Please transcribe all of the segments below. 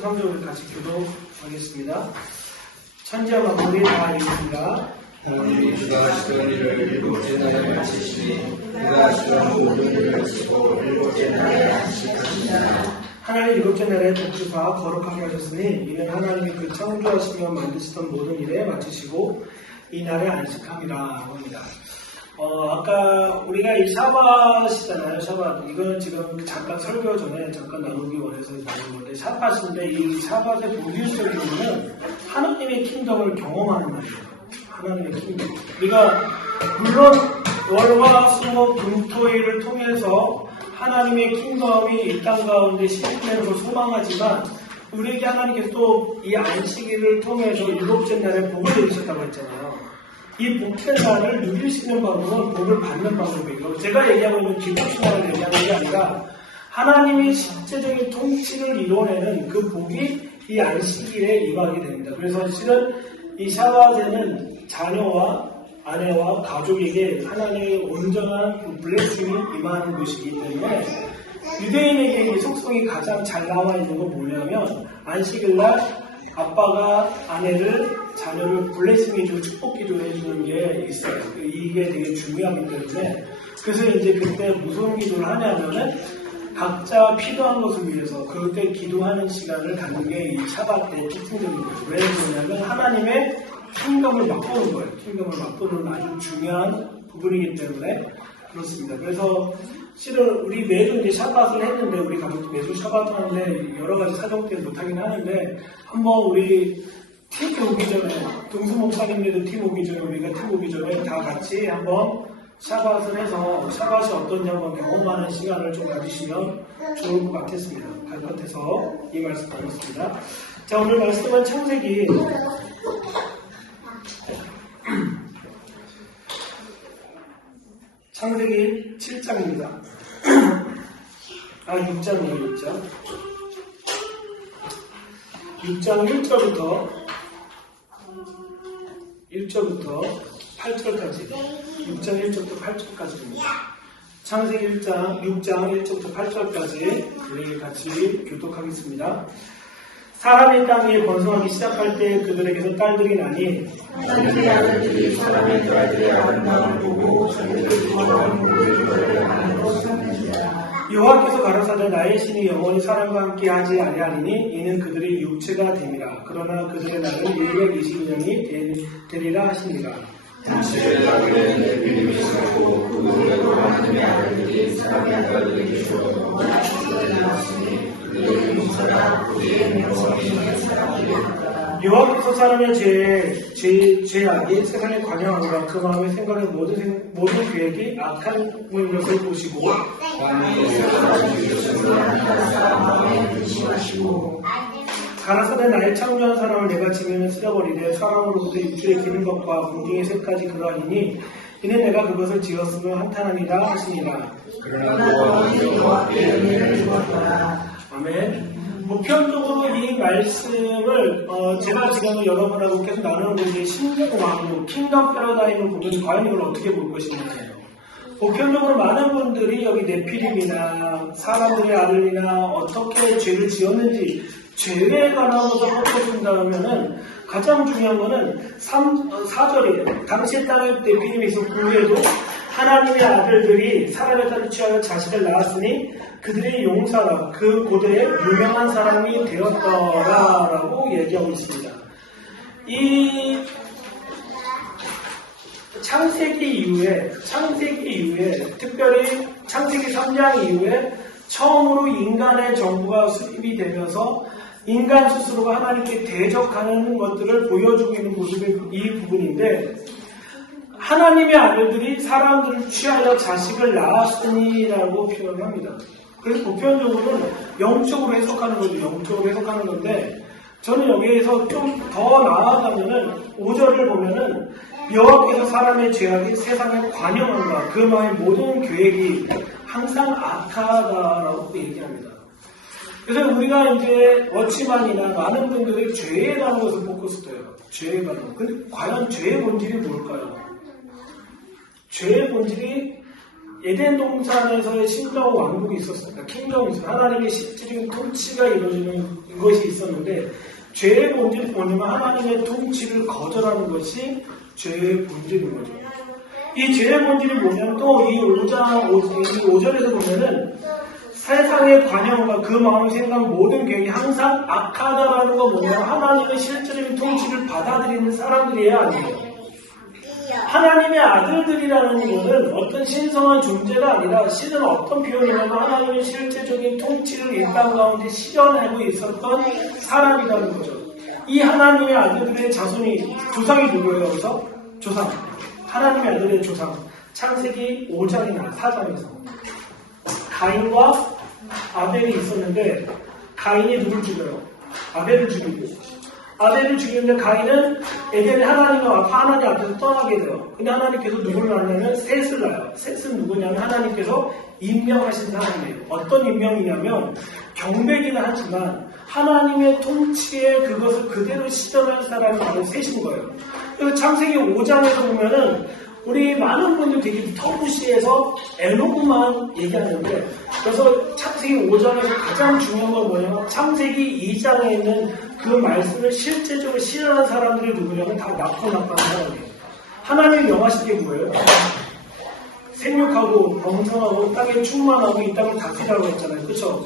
성경을 같이 교도하겠습니다. 천지와 만물이 다 있습니다. 오늘 주가 하시던 일을 일곱째 날에 마치시니 그가 하시던 모든 일을 마치고 일곱째 날에 안식하시니라. 하나님 일곱째 날에 독주가 거룩하게 하셨으니 이는 하나님이 그 창조하시며 만드시던 모든 일에 마치시고 이 날에 안식함이라 합니다. 아까 우리가 이 샤밧이잖아요. 샤밧. 이건 지금 잠깐 설교 전에 잠깐 나누기 원해서 나눈 건데 샤밧인데 이 샤밧의 본질적으로는 하나님의 킹덤을 경험하는 날이에요. 하나님의 킹덤. 우리가 물론 월화 수목 금토일을 통해서 하나님의 킹덤이 이 땅 가운데 실현되는 걸 소망하지만 우리에게 하나님께서 또 이 안식일을 통해서 일곱째 날에 복을 내리셨다고 했잖아요. 이 복된 날을 누릴 수 있는 방법은 복을 받는 방법이에요. 제가 얘기하고 있는 기독신앙을 얘기하는 게 아니라 하나님이 실제적인 통치를 이뤄내는 그 복이 이 안식일에 임하게 됩니다. 그래서 실은 이 샤밧에는 자녀와 아내와 가족에게 하나님의 온전한 그 블레싱이 임하는 것이기 때문에 유대인에게 이 속성이 가장 잘 나와 있는 건 뭐냐면 안식일날 아빠가 아내를 자녀를 블레싱 해주고 축복 기도해주는 게 있어요. 이게 되게 중요하기 때문에 그래서 이제 그때 무슨 기도를 하냐면은 각자 필요한 것을 위해서 그때 기도하는 시간을 갖는 게 이 샤밧 때 특징적인 거예요. 왜 그러냐면 하나님의 킹덤을 맛보는 거예요. 킹덤을 맛보는 아주 중요한 부분이기 때문에 그렇습니다. 그래서 실은 우리 매주 이제 샤밧을 했는데 우리 가족도 매주 샤밧을 하는데 여러 가지 사정 때문에 못하긴 하는데 한번 우리 팀 오기 전에 동수 목사님들도 팀 오기 전에 우리가 팀 오기 전에 다 같이 한번 샤밧을 해서 샤밧이 어떤지 한번 경험하는 시간을 좀 가지시면 좋을 것 같았습니다. 갈 것 같아서 이 말씀 드렸습니다. 자, 오늘 말씀은 창세기 7장입니다. 6장이에요, 6장. 6장 1절부터 8절까지. 6장 1절부터 8절까지입니다. 창세기 6장 1절부터 8절까지 우리 같이 교독하겠습니다. 사람이 땅 위에 번성하기 시작할 때 그들에게서 딸들이 나니 하나님의 아들들이 사람의 딸들의 아름다움을 보고 자기들의 부모를 하는 것이라. 여호와께서 가라사대 나의 신이 영원히 사람과 함께 하지 아니하리니 이는 그들의 육체가 됨이라. 그러나 그들의 날은 120년이 되리라 하시니라. 당시에 야곱의 내비님이 있었고 그들에도 하나님의 아들들이 사람의 아들들에게 주어도 워낙 축복을 나왔으니 그들의 뭉쳐라 그들의 명성이 사람들이었다. 여호와께서 사람의 죄악이 세상에 관영하노라. 그 마음의 생각의 모든 계획이 악한 것을 보시고 가라사대 나의 창조한 사람을 내가 지면에 쓸어버리되 사람으로부터 육체의 기는 것과 공중의 새까지 그러하니 이는 내가 그것을 지었으며 한탄함이라 하시니라. 아멘. 보편적으로 이 말씀을 제가 지금 여러분하고 계속 나누는 것이 신비고 마음으로 킹덤 패러다임을 보면 과연 이걸 어떻게 볼 것이냐예요. 보편적으로 많은 분들이 여기 네피림이나 사람들의 아들이나 어떻게 죄를 지었는지 죄에 관한 것을 뽑아준다면은 가장 중요한 거는 4절이에요. 당시에 땅에 네피림이 있었고 후에도 하나님의 아들들이 사람의 딸을 취하여 자식을 낳았으니 그들의 용사라 그 고대에 유명한 사람이 되었더라라고 얘기하고 있습니다. 이 창세기 이후에 특별히 창세기 3장 이후에 처음으로 인간의 정부가 수립이 되면서 인간 스스로가 하나님께 대적하는 것들을 보여주고 있는 모습이 이 부분인데 하나님의 아들들이 사람들을 취하여 자식을 낳았으니라고 표현합니다. 그래서 보편적으로는 영적으로 해석하는 거죠. 영적으로 해석하는 건데 저는 여기에서 좀 더 나아가면은 5절을 보면은 여호와께서 사람의 죄악이 세상에 관영한다. 그 마음의 모든 계획이 항상 악하다라고 얘기합니다. 그래서 우리가 이제 워치만이나 많은 분들이 죄에 관한 것을 포커스 둬요. 죄에 관한 것. 근데 과연 죄의 본질이 뭘까요? 죄의 본질이 에덴 동산에서의 신정 왕국이 있었습니다. 킹덤이 있었어요. 하나님의 실질적인 통치가 이루어지는 것이 있었는데 죄의 본질이 뭐냐면 하나님의 통치를 거절하는 것이 죄의 본질인 거죠. 이 죄의 본질이 뭐냐면 또 이 5절에서 보면은 세상의 관념과 그 마음 생각 모든 계획이 항상 악하다라는 거 뭐냐면 하나님의 실질적인 통치를 받아들이는 사람들이에요, 아니에요? 하나님의 아들들이라는 것은 어떤 신성한 존재가 아니라 실은 어떤 표현이냐면 하나님의 실제적인 통치를 이 땅 가운데 실현하고 있었던 사람이라는 거죠. 이 하나님의 아들들의 조상이 누구예요? 그래서 조상. 하나님의 아들의 조상. 창세기 5장이나 4장에서 가인과 아벨이 있었는데 가인이 누굴 죽여요? 아벨을 죽이고 아벨을 죽이는데 가인은 에덴에 하나님 앞에서 떠나게 돼요. 근데 하나님께서 누구를 낳냐면 셋을 낳아요. 셋은 누구냐면 하나님께서 임명하신 사람이에요. 어떤 임명이냐면 경배기는 하지만 하나님의 통치에 그것을 그대로 실현한 사람이 바로 셋인 거예요. 그래서 창세기 5장에서 보면은 우리 많은 분들이 되게 터부시해서 에노그만 얘기하는데 그래서 창세기 5장에서 가장 중요한 건 뭐냐면 창세기 2장에 있는 그 말씀을 실제적으로 실현한 사람들이 누구냐면 다 낙고낙한 사람이에요. 하나님이 명하신 게 뭐예요? 생육하고 번성하고 땅에 충만하고 이 땅을 다스리라고 했잖아요. 그렇죠?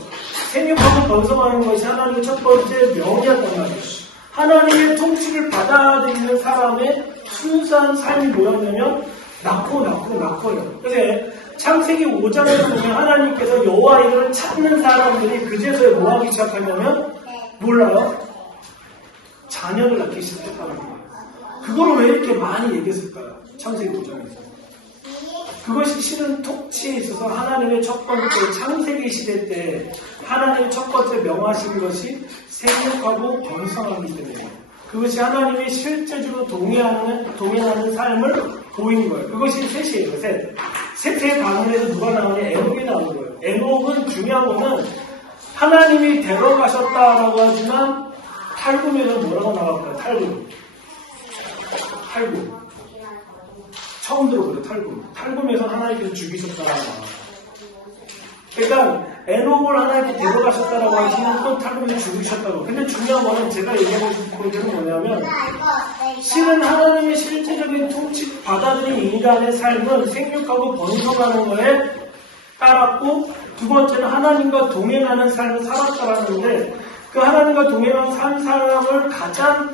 생육하고 번성하는 것이 하나님의 첫 번째 명이었단 말이에요. 하나님의 통치를 받아들이는 사람의 순수한 삶이 뭐였냐면 낳고요. 그래서 창세기 5장에서 보면 하나님께서 여호와 이름을 찾는 사람들이 그제서야 뭐 하기 시작하냐면 몰라요? 자녀를 낳기 시작했다는 거예요. 그걸 왜 이렇게 많이 얘기했을까요? 창세기 5장에서. 그것이 실은 통치에 있어서 하나님의 첫 번째 창세기 시대 때 하나님의 첫 번째 명하신 것이 생육하고 번성하기 때문에 그것이 하나님의 실제적으로 동행하는 삶을 보이는 거예요. 그것이 셋이에요. 셋의 반응에서 누가 나오냐? 에녹이 나오는 거예요. 에녹은 중요한 거는 하나님이 데려가셨다라고 하지만 탈구에서 뭐라고 나왔어요? 탈구. 처음 들어보죠. 탈구에서 하나님께서 죽이셨다라고 나와요. 그러니까 에녹을 하나님께 데려가셨다라고 하시면 또 탈구에서 죽이셨다고. 근데 중요한 거는 제가 얘기하고 싶은 것은 뭐냐면 실은 하나님의 실제적인 통치 받아들인 인간의 삶은 생육하고 번성하는 거에 따랐고 두 번째는 하나님과 동행하는 삶을 살았다라는데 그 하나님과 동행하는 산 사람을 가장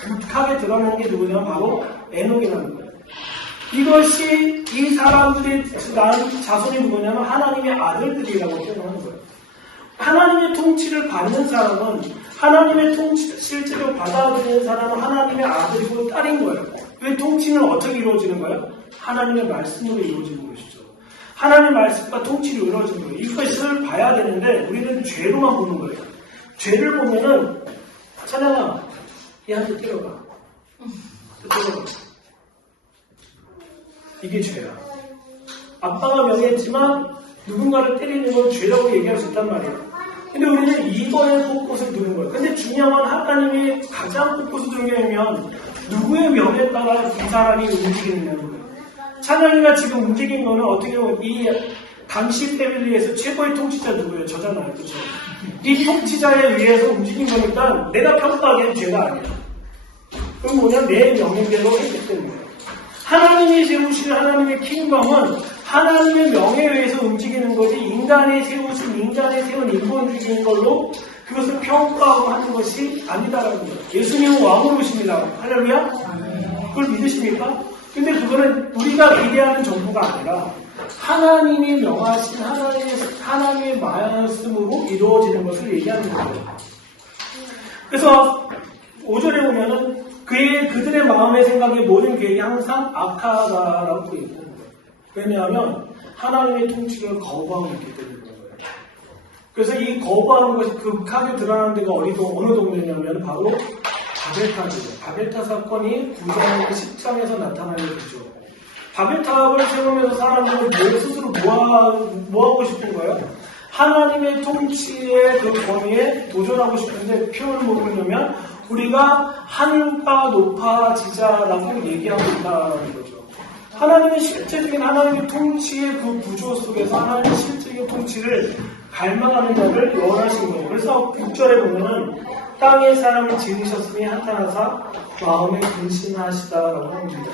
극하게 드러내는 게 누구냐면 바로 에녹이라는 거예요. 이것이 이 사람들이 낳은 자손이 누구냐면 하나님의 아들들이라고 표현하는 거예요. 하나님의 통치를 받는 사람은 하나님의 통치를 실제로 받아들이는 사람은 하나님의 아들이고 딸인 거예요. 왜 통치는 어떻게 이루어지는 거예요? 하나님의 말씀으로 이루어지는 것이죠. 하나님의 말씀과 통치로 이루어지는 거예요. 이것을 봐야 되는데 우리는 죄로만 보는 거예요. 죄를 보면은 찬양아 얘한테 때려봐. 이게 죄야. 아빠가 명했지만 누군가를 때리는 건 죄라고 얘기할 수 있단 말이에요. 근데 우리는 이거에 포커스를 두는 거예요. 근데 중요한 건 하나님이 가장 포커스 중요하면 누구의 명에 따라 이 사람이 움직이는 거예요. 찬양이가 지금 움직인 거는 어떻게 보면 이 당시 패밀리에서 최고의 통치자 누구예요? 저잖아요. 그렇죠? 이 통치자에 의해서 움직인 거니까 내가 평가하기엔 죄가 아니에요. 그럼 뭐냐? 내 명예대로 했기 때문에. 하나님이 세우신 하나님의 킹덤은 하나님의 명예에 의해서 움직이는 거지 인간이 세운 인본 죽이는 걸로 그것을 평가하고 하는 것이 아니다라는 거예요. 예수님은 왕으로 오십니다. 할렐루야? 그걸 믿으십니까? 근데 그거는 우리가 기대하는 정부가 아니라 하나님이 명하신 하나님의 말씀으로 이루어지는 것을 얘기하는 거예요. 그래서 5절에 보면은 그들의 마음의 생각이 모든 계획이 항상 악하다라고 되어 있는 거예요. 왜냐하면 하나님의 통치를 거부하고 있기 때문인 거예요. 그래서 이 거부하는 것이 극하게 드러나는 데가 어느 동네냐면 바로 바벨탑이죠. 바벨탑 사건이 구약 10장에서 나타나는 거죠. 바벨탑을 세우면서 사람들은 스스로 뭐 하고 싶은 거예요? 하나님의 통치의 그 범위에 도전하고 싶은데 표현을 모르려면 우리가 하늘과 높아지자라고 얘기하고 있다는 거죠. 하나님의 실제적인 하나님의 통치의 그 구조 속에서 하나님의 실제적인 통치를 갈망하는 자를 원하신 거예요. 그래서 6절에 보면은 땅의 사람을 지으셨으니 한탄하사 마음에 근신하시다라고 합니다.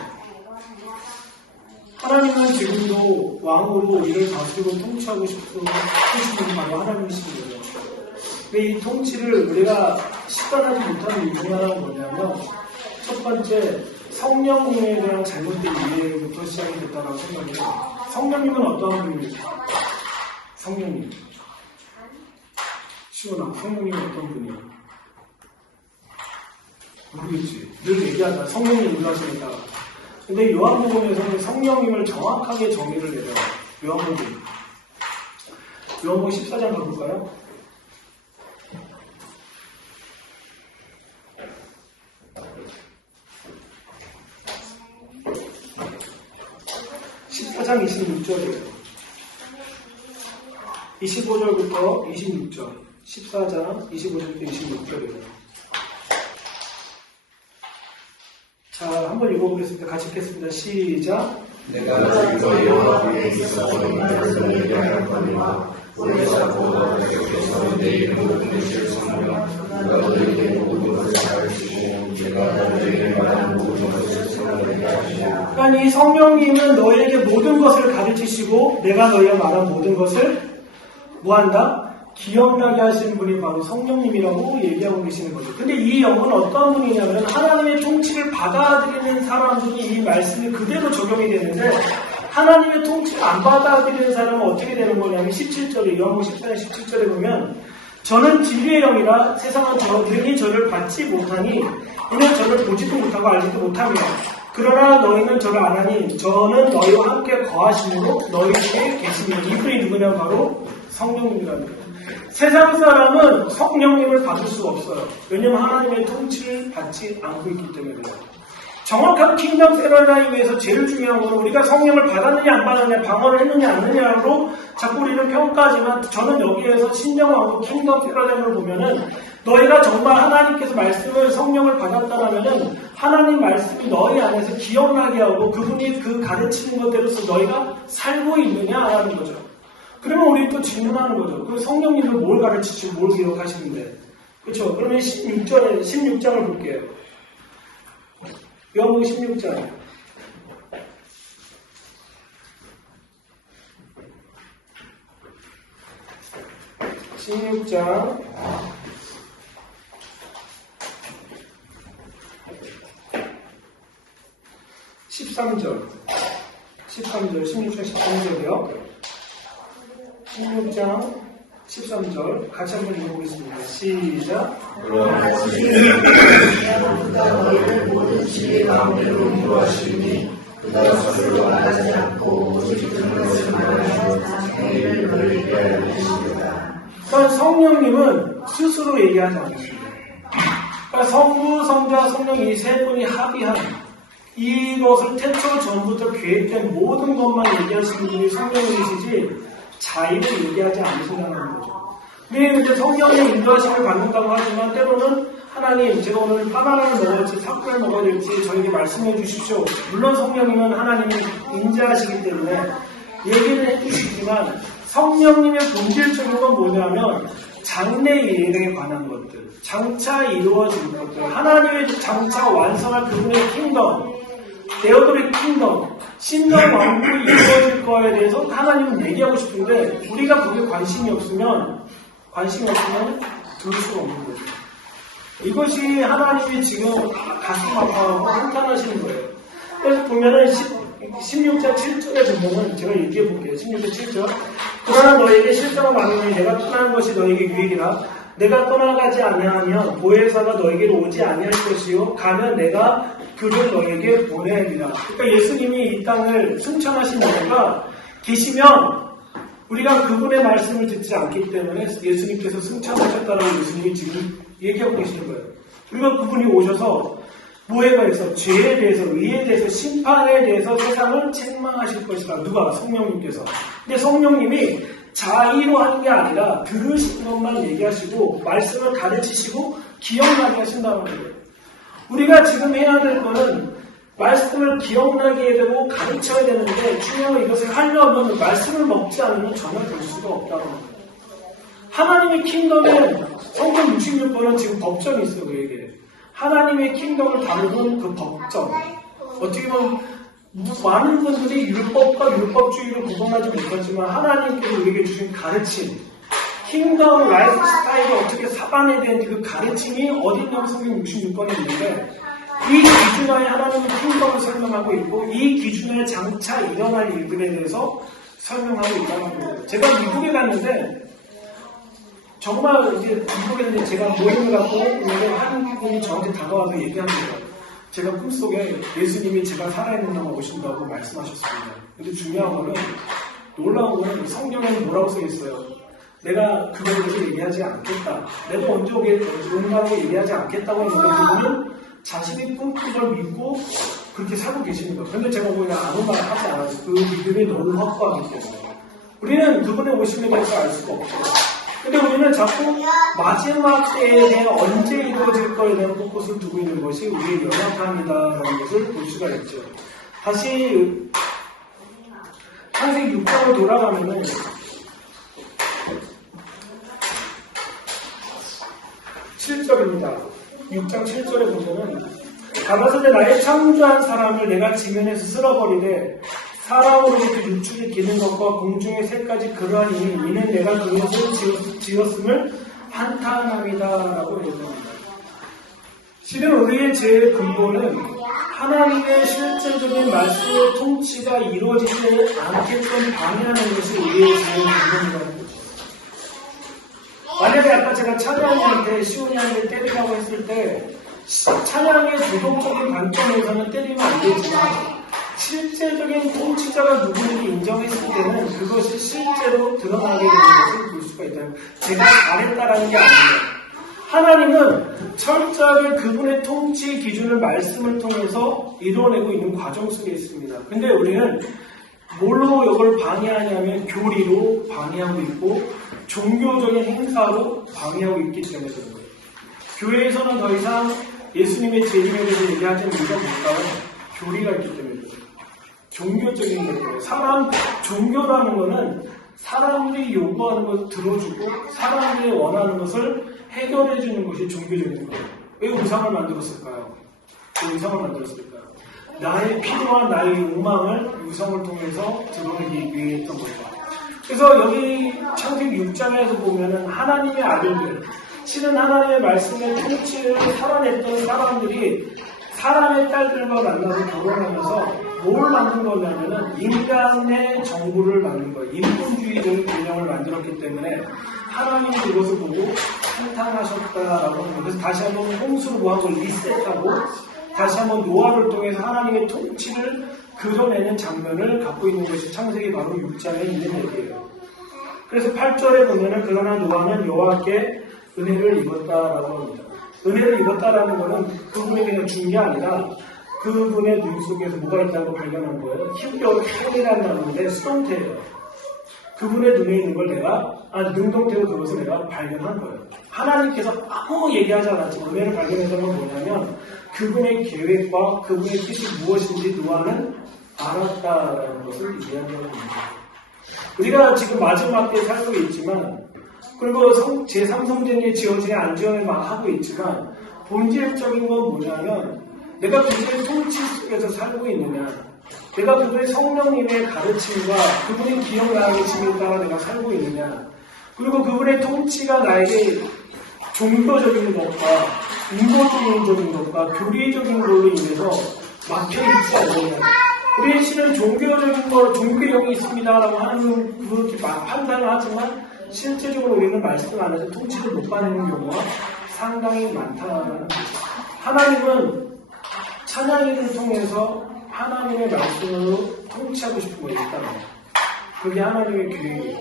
하나님은 지금도 왕으로 우리를 다스리고 통치하고 싶으신 분이 바로 하나님이신 거예요. 근데 이 통치를 우리가 실현하지 못하는 이유 중에 하나는 뭐냐면 첫 번째, 성령님에 대한 잘못된 이해부터 시작이 됐다고 생각해요. 성령님은 어떠한 분입니까? 성령님. 시원아, 성령님은 어떤 분이야? 모르겠지. 늘 얘기하자. 성령님 일하시니까. 근데 요한복음에서는 성령님을 정확하게 정의를 내려요. 요한복음 14장 가볼까요? 장 26절이에요. 25절부터 26절. 14장 25절부터 26절이에요. 자, 한번 읽어보겠습니다. 같이 읽겠습니다. 시작. 내가 주여 여호와께 있어 너희를 얘기할 거니와 우리가 보다 계속해서 내 이름으로 되실 성령 누가 너희에게 모든 것을 가르치고 내가 너희에게 말한 모든 것을 생각하게 하시고. 그러니까 이 성령님은 너희에게 모든 것을 가르치시고 내가 너희에게 말한 모든 것을 뭐한다? 기억나게 하시는 분이 바로 성령님이라고 얘기하고 계시는 거죠. 근데 이 영은 어떤 분이냐면 하나님의 통치를 받아들이는 사람들이 이 말씀이 그대로 적용이 되는데 하나님의 통치를 안 받아들이는 사람은 어떻게 되는 거냐면 17절에 요한복음 14장 17절에 보면 저는 진리의 영이라 세상은 저들이 저를 받지 못하니 이는 저를 보지도 못하고 알지도 못하며 그러나 너희는 저를 아나니 저는 너희와 함께 거하시므로 너희 중에 계시니 이분이 누구냐 바로 성령님이라는 거예요. 세상 사람은 성령님을 받을 수 없어요. 왜냐하면 하나님의 통치를 받지 않고 있기 때문에 그래요. 정확한 킹덤 패러다임에서 제일 중요한 건 우리가 성령을 받았느냐 안 받았느냐 방언을 했느냐 안 했느냐로 자꾸 우리는 평가하지만 저는 여기에서 신령하고 킹덤 패러다임을 보면은 너희가 정말 하나님께서 말씀을 성령을 받았다라면은 하나님 말씀이 너희 안에서 기억나게 하고 그분이 그 가르치는 것대로서 너희가 살고 있느냐라는 거죠. 그러면 우리 또 질문하는 거죠. 그 성령님은 뭘 가르치시고 뭘 기억하시는데 그렇죠? 그러면 16장을 볼게요. 요한복음 16장. 16장 13절 16장 13절이요. 16장 13절 같이 한번 읽어보겠습니다. 시작. 그러나 너희를 모든 지혜 가운데로 인도하시니 그가 서로 말하지 않고 오직 듣는 것을 말하시고 너희를 너희에게 알려주시리라. 그러니까 성령님은 스스로 얘기하지 않습니다. 그러니까 성부, 성자, 성령 이 세 분이 합의한 이것을 태초 전부터 계획된 모든 것만 얘기하시는 분이 성령님이시지 자의를 얘기하지 않으신다는 거죠. 우리는 이제 성령의 인도하심을 받는다고 하지만 때로는 하나님 제가 오늘 바나나를 먹을지 탁구를 먹어야 될지 저에게 말씀해 주십시오. 물론 성령님은 하나님이 인자하시기 때문에 얘기를 해주시지만 성령님의 본질적인 건 뭐냐면 장래 예정에 관한 것들, 장차 이루어질 것들, 하나님의 장차 완성할 그분의 킹덤, 데어도의 킹덤, 신령 왕국이 이루어질 거에 대해서 하나님은 얘기하고 싶은데 우리가 그게 관심이 없으면 들을 수가 없는 거죠. 이것이 하나님이 지금 가슴 아파하고 한탄하시는 거예요. 그래서 보면은 16장 7절에 보면은 제가 얘기해 볼게요. 16장 7절. 그러나 너에게 실상을 말하니 내가 떠나는 것이 너에게 유익이라. 내가 떠나가지 아니하면 보혜사가 너에게로 오지 아니할 것이요 가면 내가 그를 너에게 보내리라. 그러니까 예수님이 이 땅을 승천하신 이유가 계시면 우리가 그분의 말씀을 듣지 않기 때문에 예수님께서 승천하셨다라고 예수님이 지금 얘기하고 계시는 거예요. 그리고 그분이 오셔서 뭐에 대해서 죄에 대해서 의에 대해서 심판에 대해서 세상을 책망하실 것이다. 누가? 성령님께서. 근데 성령님이 자의로 하는 게 아니라 들으시는 것만 얘기하시고 말씀을 가르치시고 기억나게 하신다는 거예요. 우리가 지금 해야 될 거는 말씀을 기억나게 되고 가르쳐야 되는데 중요한 건 이것을 하려면 말씀을 먹지 않으면 전혀 될 수가 없다고 합니다. 하나님의 킹덤에 성경 66번은 지금 법정이 있어요. 우리에게. 하나님의 킹덤을 다루는 그 법정. 어떻게 보면 많은 분들이 율법과 율법주의를 구분하지 못하지만 하나님께서 우리에게 주신 가르침, 킹덤 라이프 스타일을 어떻게 살아내야 되는지 그 가르침이 어디 있냐면 성경 66번에 있는데 이 기준하에 하나님은 킹덤을 설명하고 있고 이 기준하에 장차 일어날 일들에 대해서 설명하고 있다는 거예요. 제가 미국에 갔는데 정말 이제 미국에 제가 모임을 갖고 있는데 한 분이 저한테 다가와서 얘기합니다. 제가 꿈속에 예수님이 제가 살아있는 동안 오신다고 말씀하셨습니다. 근데 중요한 거는 놀라운 거는 성경에는 뭐라고 써 있어요. 내가 그거에 대해서 얘기하지 않겠다. 내가 언제 온다고 얘기하지 않겠다고 했는데 그분은 자신이 꿈꾼 걸 믿고 그렇게 살고 계시는 거예요. 그런데 제가 그냥 아무 말 하지 않아서 그 믿음이 너무 확고하기 때문에 우리는 그분의 오심에 대해서 알 수가 없어요. 근데 우리는 자꾸 마지막 때에 대해 언제 이루어질 거에 대한 포커스를 두고 있는 것이 우리의 연약함이다라는 것을 볼 수가 있죠. 다시 창세기 6장으로 돌아가면은 7절입니다. 6장 7절에 보면은 가라사대 나의 창조한 사람을 내가 지면에서 쓸어버리되 사람으로부터 육축이 기는 것과 공중의 새까지 그러하니 이는 내가 그것을 지었음을 한탄함이다라고 얘기합니다. 실은 우리의 죄의 근본은 하나님의 실제적인 말씀의 통치가 이루어지지 않게끔 방해하는 것이 우리의 죄의 근본이라는 거죠. 만약에 아까 제가 찬양이한테 시온이한테 때리라고 했을 때 찬양의 도덕적인 관점에서는 때리면 안 되지만 실제적인 통치자가 누구인지 인정했을 때는 그것이 실제로 드러나게 되는 것을 볼 수가 있다. 제가 잘했다라는 게 아니에요. 하나님은 철저하게 그분의 통치 기준을 말씀을 통해서 이루어내고 있는 과정 속에 있습니다. 근데 우리는 뭘로 이걸 방해하냐면 교리로 방해하고 있고 종교적인 행사로 방해하고 있기 때문에 그런 거예요. 교회에서는 더 이상 예수님의 재림에 대해서 얘기하지 않는 이유가 뭘까요? 교리가 있기 때문에 그래요. 종교적인 거예요. 종교라는 거는 사람들이 요구하는 것을 들어주고 사람들이 원하는 것을 해결해주는 것이 종교적인 거예요. 왜 우상을 만들었을까요? 왜 우상을 만들었을까요? 나의 필요와 나의 욕망을 우상을 통해서 드러내기 위해 했던 거예요. 그래서 여기 창세기 6장에서 보면은 하나님의 아들들, 실은 하나님의 말씀의 통치를 살아냈던 사람들이 사람의 딸들과 만나서 결혼하면서 뭘 만든 거냐면은 인간의 정부를 만든 거예요. 인본주의적인 개념을 만들었기 때문에 하나님이 그것을 보고 한탄하셨다라고 하는 거예요. 그래서 다시 한번 홍수를 모아서 리셋하고 다시 한번 노아를 통해서 하나님의 통치를 그려내는 장면을 갖고 있는 것이 창세기 바로 6장에 있는 얘기예요. 그래서 8절에 보면은 그러나 노아는 여호와께 은혜를 입었다라고 합니다. 은혜를 입었다라는 것은 그분에게 그냥 준 게 아니라 그분의 눈 속에서 뭐가 있다고 발견한 거예요. 힘겨운 태이라는 건데 수동태예요. 그분의 눈에 있는 걸 능동태로 그것을 내가 발견한 거예요. 하나님께서 아무 얘기하지 않았지만 은혜를 발견해서는 뭐냐면 그분의 계획과 그분의 뜻이 무엇인지 노아는 알았다라는 것을 이해하는 겁니다. 우리가 지금 마지막 때 살고 있지만 그리고 제3성전이 지어지냐 안 지어지냐 막 하고 있지만 본질적인 건 뭐냐면 내가 그분의 통치 속에서 살고 있느냐, 내가 그분의 성령님의 가르침과 그분의 기억나게 짐에 따라 내가 살고 있느냐, 그리고 그분의 통치가 나에게 종교적인 것과 인본주의적인 것과 교리적인 걸로 인해서 막혀있지 않느냐. 우리 실은 종교적인 걸 종교형이 있습니다라고 하는 그렇게 판단을 하지만 실제적으로 우리는 말씀 안에서 통치를 못 받는 경우가 상당히 많다는 거죠. 하나님은 찬양이를 통해서 하나님의 말씀으로 통치하고 싶은 것이 있다는 거예요. 그게 하나님의 계획이에요.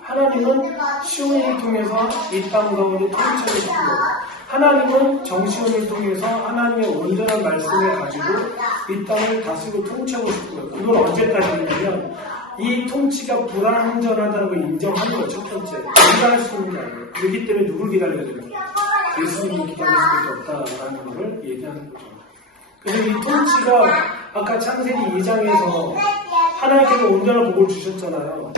하나님은 시온을 통해서 이 땅 가운데 통치하고 싶은 거예요. 하나님은 정시온을 통해서 하나님의 온전한 말씀을 가지고 이 땅을 다스리고 통치하고 싶은 거예요. 그걸 언제까지냐면 이 통치가 불완전하다는 걸 인정하는 거예요. 첫 번째. 기다릴 수 있는 게 아니에요. 그렇기 때문에 누굴 기다려야 됩니까? 예수님을 기다릴 수밖에 없다라는 걸 얘기하는 거죠. 그래서 이 통치가 아까 창세기 2장에서 하나님께서 온전한 복을 주셨잖아요.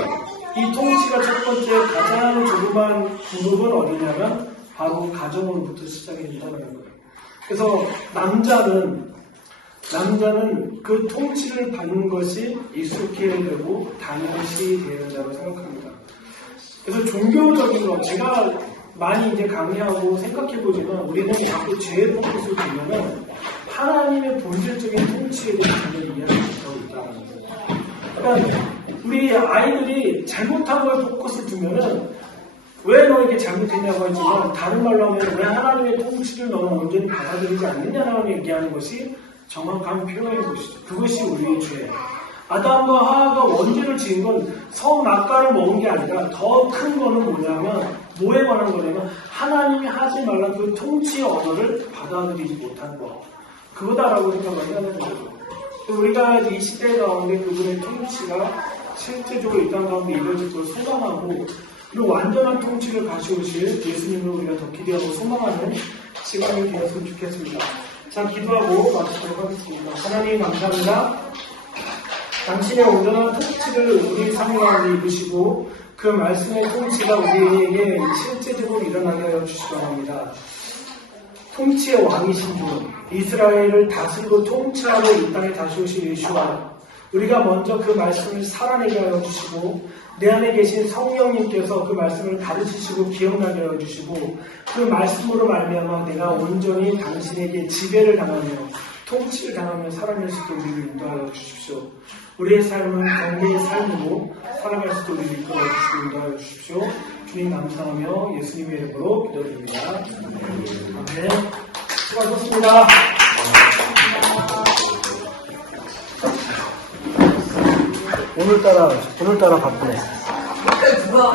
이 통치가 첫 번째 가장 조그만 그룹은 어디냐면 바로 가정으로부터 시작이 된다는 거예요. 그래서 남자는 그 통치를 받는 것이 익숙해야 되고 당연시 되는 자로 생각합니다. 그래서 종교적인 거 제가 많이 이제 강의하고 생각해 보지만 우리는 자꾸 죄의 포커스를 두면은 하나님의 본질적인 통치에 대해서 전혀 이해하지 못하고 있다는 거예요. 그러니까 우리 아이들이 잘못한 거에 포커스를 두면은 왜 너 이게 잘못했냐고 하지만 다른 말로 하면 왜 하나님의 통치를 너는 온전히 받아들이지 않느냐라고 얘기하는 것이 정확한 표현인 것이죠. 그것이 우리의 죄예요. 아담과 하와가 원죄를 지은 건 선악과를 먹은 게 아니라 더 큰 거는 뭐냐면 뭐에 관한 거냐면 하나님이 하지 말란 그 통치의 언어를 받아들이지 못한 거. 그거다라고 생각을 하는 거죠. 우리가 이 시대 가운데 그분의 통치가 실제적으로 이 땅 가운데 이루어질 걸 소망하고 그리고 완전한 통치를 가져오실 예수님을 우리가 더 기대하고 소망하는 시간이 되었으면 좋겠습니다. 자, 기도하고 마치도록 하겠습니다. 하나님 감사합니다. 당신의 온전한 통치를 우리 삶 가운데 입으시고 그 말씀의 통치가 우리에게 실제적으로 일어나게 하여 주시기 바랍니다. 통치의 왕이신 분, 이스라엘을 다스리고 통치하고 이 땅에 다시 오신 예수와 우리가 먼저 그 말씀을 살아내게 하여 주시고 내 안에 계신 성령님께서 그 말씀을 가르치시고 기억나게 하여 주시고 그 말씀으로 말미암아 내가 온전히 당신에게 지배를 당하며 통치를 당하며 살아낼 수 있도록 우리를 인도하여 주십시오. 우리의 삶은 경배의 삶이고 살아갈 수 있도록 우리를 이끌어 주시고 인도하여 주십시오. 주님 감사하며 예수님의 이름으로 기도드립니다. 아멘. 수고하셨습니다. 오늘따라 바쁘네.